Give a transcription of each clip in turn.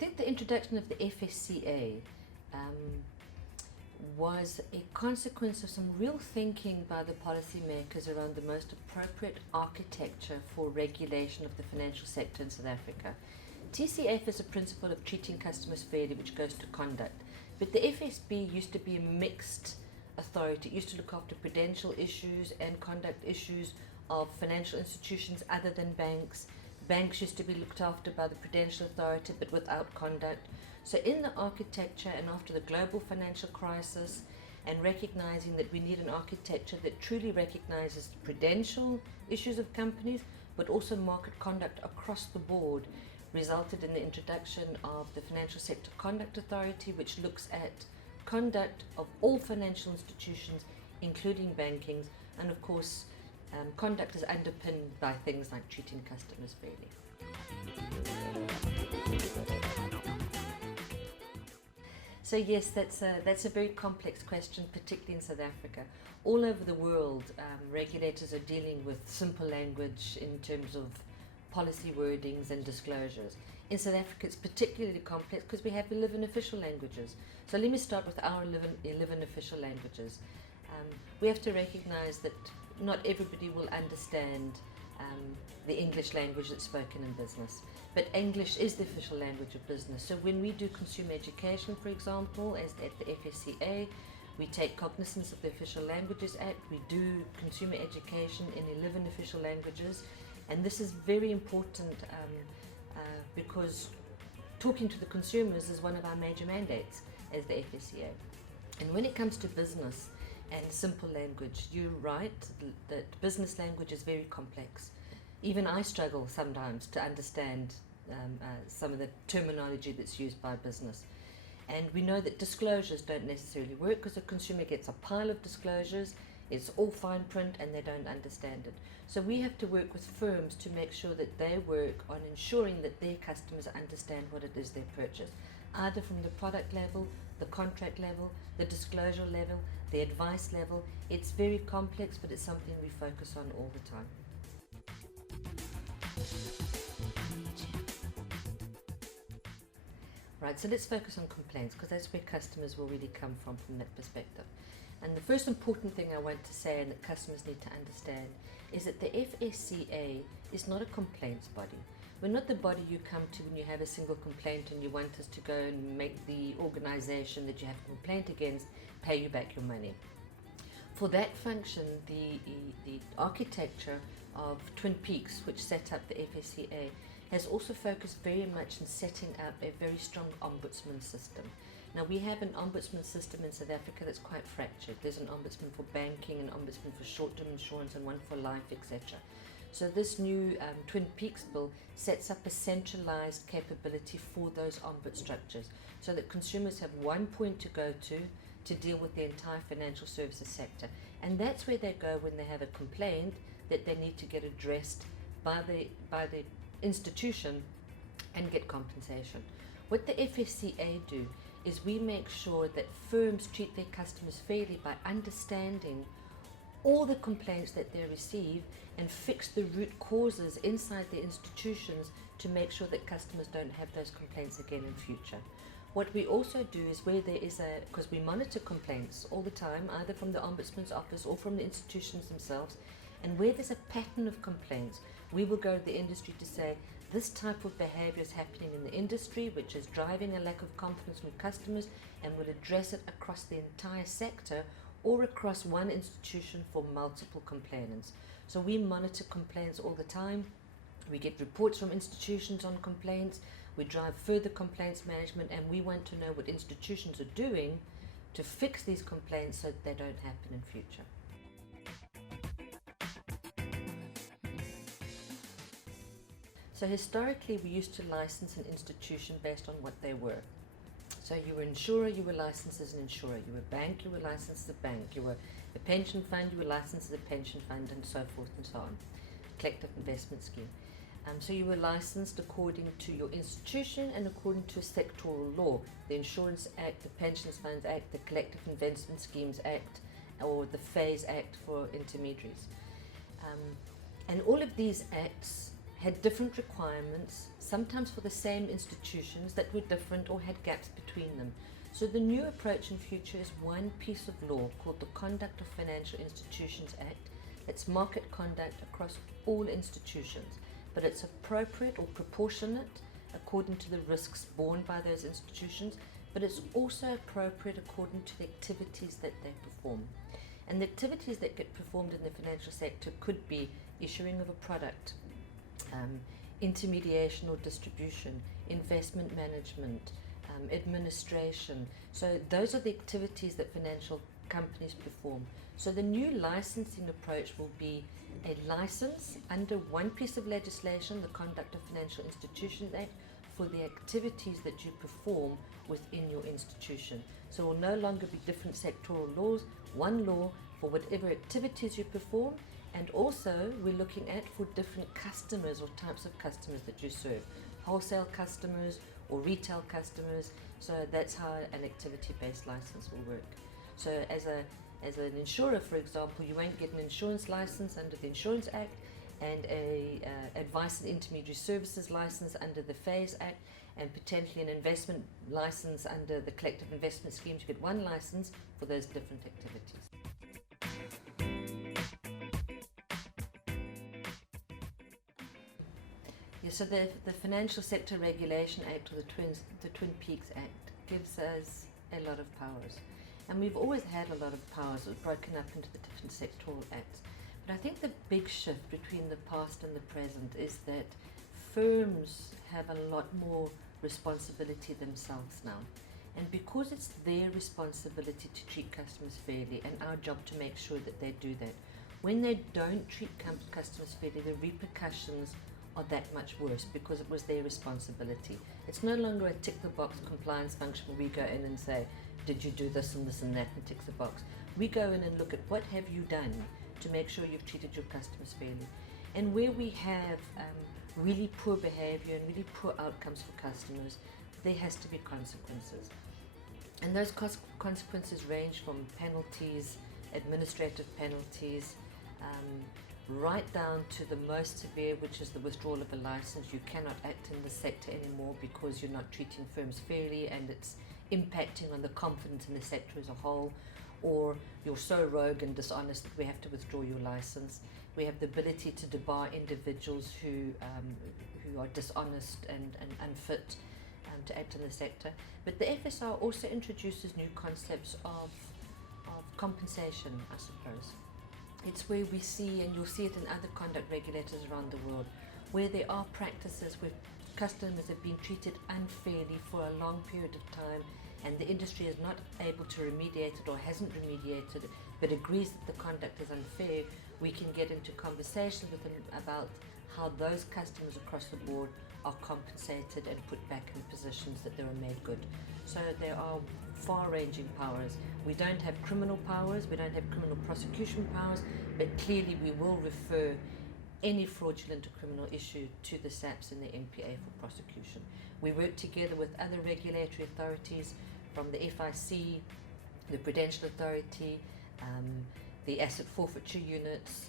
think the introduction of the FSCA was a consequence of some real thinking by the policymakers around the most appropriate architecture for regulation of the financial sector in South Africa. TCF is a principle of treating customers fairly, which goes to conduct. But the FSB used to be a mixed authority. It used to look after prudential issues and conduct issues of financial institutions other than banks. Banks used to be looked after by the Prudential Authority, but without conduct. So in the architecture, and after the global financial crisis, and recognizing that we need an architecture that truly recognizes the prudential issues of companies, but also market conduct across the board, resulted in the introduction of the Financial Sector Conduct Authority, which looks at conduct of all financial institutions, including bankings, and of course, conduct is underpinned by things like treating customers fairly. So yes, that's a very complex question, particularly in South Africa. All over the world, regulators are dealing with simple language in terms of policy wordings and disclosures. In South Africa, it's particularly complex because we have 11 official languages. So let me start with our 11 official languages. We have to recognize that not everybody will understand the English language that's spoken in business. But English is the official language of business. So when we do consumer education, for example, as at the FSCA, we take cognizance of the Official Languages Act. We do consumer education in 11 official languages. And this is very important because talking to the consumers is one of our major mandates as the FSCA. And when it comes to business and simple language, you're right that business language is very complex. Even I struggle sometimes to understand some of the terminology that's used by business. And we know that disclosures don't necessarily work because a consumer gets a pile of disclosures, it's all fine print and they don't understand it. So we have to work with firms to make sure that they work on ensuring that their customers understand what it is they purchase, either from the product level, the contract level, the disclosure level, the advice level. It's very complex, but it's something we focus on all the time. Right, so let's focus on complaints because that's where customers will really come from that perspective. And the first important thing I want to say and that customers need to understand is that the FSCA is not a complaints body. We're not the body you come to when you have a single complaint and you want us to go and make the organization that you have a complaint against pay you back your money. For that function, the architecture of Twin Peaks, which set up the FSCA, has also focused very much on setting up a very strong ombudsman system. Now we have an ombudsman system in South Africa that's quite fractured. There's an ombudsman for banking, an ombudsman for short-term insurance, and one for life, etc. So this new Twin Peaks bill sets up a centralized capability for those ombud structures so that consumers have one point to go to deal with the entire financial services sector. And that's where they go when they have a complaint that they need to get addressed by the institution and get compensation. What the FSCA do is we make sure that firms treat their customers fairly by understanding all the complaints that they receive and fix the root causes inside the institutions to make sure that customers don't have those complaints again in future. What we also do is where there is because we monitor complaints all the time, either from the Ombudsman's office or from the institutions themselves, and where there's a pattern of complaints, we will go to the industry to say, this type of behavior is happening in the industry, which is driving a lack of confidence from customers, and we'll address it across the entire sector or across one institution for multiple complainants. So we monitor complaints all the time. We get reports from institutions on complaints. We drive further complaints management, and we want to know what institutions are doing to fix these complaints so that they don't happen in future. So historically, we used to license an institution based on what they were. So you were an insurer, you were licensed as an insurer. You were a bank, you were licensed as a bank. You were a pension fund, you were licensed as a pension fund, and so forth and so on. Collective investment scheme. So you were licensed according to your institution and according to a sectoral law. The Insurance Act, the Pensions Funds Act, the Collective Investment Schemes Act, or the FASE Act for intermediaries. And all of these acts had different requirements, sometimes for the same institutions that were different or had gaps between them. So the new approach in future is one piece of law called the Conduct of Financial Institutions Act. It's market conduct across all institutions, but it's appropriate or proportionate according to the risks borne by those institutions, but it's also appropriate according to the activities that they perform. And the activities that get performed in the financial sector could be issuing of a product, intermediation or distribution, investment management, administration. So those are the activities that financial companies perform. So the new licensing approach will be a license under one piece of legislation, the Conduct of Financial Institutions Act, for the activities that you perform within your institution. So it will no longer be different sectoral laws, one law for whatever activities you perform, and also we're looking at for different customers or types of customers that you serve, wholesale customers or retail customers. So that's how an activity-based license will work. So as an insurer, for example, you won't get an insurance license under the Insurance Act and a advice and intermediary services license under the FASE Act, and potentially an investment license under the collective investment schemes. You get one license for those different activities. Yeah, so the Financial Sector Regulation Act, or the Twin Peaks Act, gives us a lot of powers. And we've always had a lot of powers broken up into the different sectoral acts. But I think the big shift between the past and the present is that firms have a lot more responsibility themselves now. And because it's their responsibility to treat customers fairly, and our job to make sure that they do that, when they don't treat customers fairly, the repercussions are that much worse because it was their responsibility. It's no longer a tick-the-box compliance function where we go in and say, did you do this and this and that, and ticks the box. We go in and look at what have you done to make sure you've treated your customers fairly. And where we have really poor behavior and really poor outcomes for customers, there has to be consequences. And those consequences range from penalties, administrative penalties, right down to the most severe, which is the withdrawal of a license. You cannot act in the sector anymore because you're not treating firms fairly and it's impacting on the confidence in the sector as a whole, or you're so rogue and dishonest that we have to withdraw your license. We have the ability to debar individuals who are dishonest and unfit to act in the sector. But the FSR also introduces new concepts of compensation, I suppose. It's where we see, and you'll see it in other conduct regulators around the world, where there are practices where customers have been treated unfairly for a long period of time, and the industry is not able to remediate it or hasn't remediated it, but agrees that the conduct is unfair. We can get into conversations with them about how those customers across the board are compensated and put back in positions that they were made good. So there are far-ranging powers. We don't have criminal powers, we don't have criminal prosecution powers, but clearly we will refer any fraudulent or criminal issue to the SAPs and the MPA for prosecution. We work together with other regulatory authorities from the FIC, the Prudential Authority, the asset forfeiture units.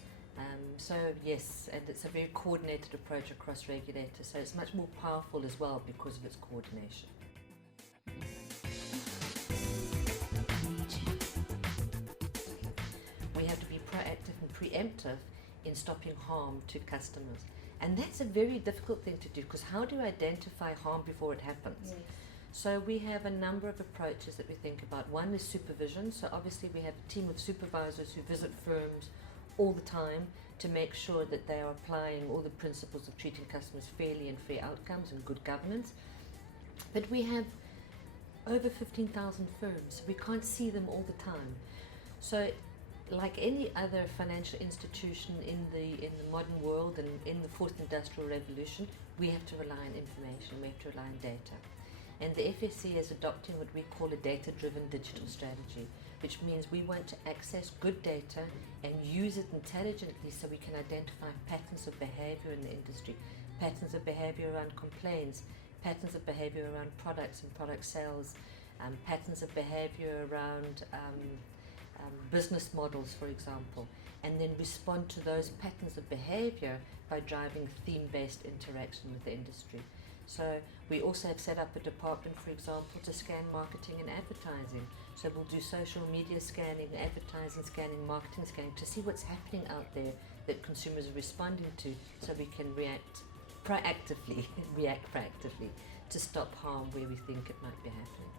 So yes, and it's a very coordinated approach across regulators, so it's much more powerful as well because of its coordination. We have to be proactive and preemptive in stopping harm to customers. And that's a very difficult thing to do, because how do you identify harm before it happens? Yes. So we have a number of approaches that we think about. One is supervision. So obviously we have a team of supervisors who visit firms all the time to make sure that they are applying all the principles of treating customers fairly and fair outcomes and good governance. But we have over 15,000 firms. We can't see them all the time. So like any other financial institution in the modern world and in the fourth industrial revolution, we have to rely on information, we have to rely on data. And the FSCA is adopting what we call a data-driven digital strategy, which means we want to access good data and use it intelligently so we can identify patterns of behavior in the industry, patterns of behavior around complaints, patterns of behavior around products and product sales, patterns of behavior around business models, for example, and then respond to those patterns of behavior by driving theme-based interaction with the industry. So we also have set up a department, for example, to scan marketing and advertising. So we'll do social media scanning, advertising scanning, marketing scanning to see what's happening out there that consumers are responding to, so we can react proactively to stop harm where we think it might be happening.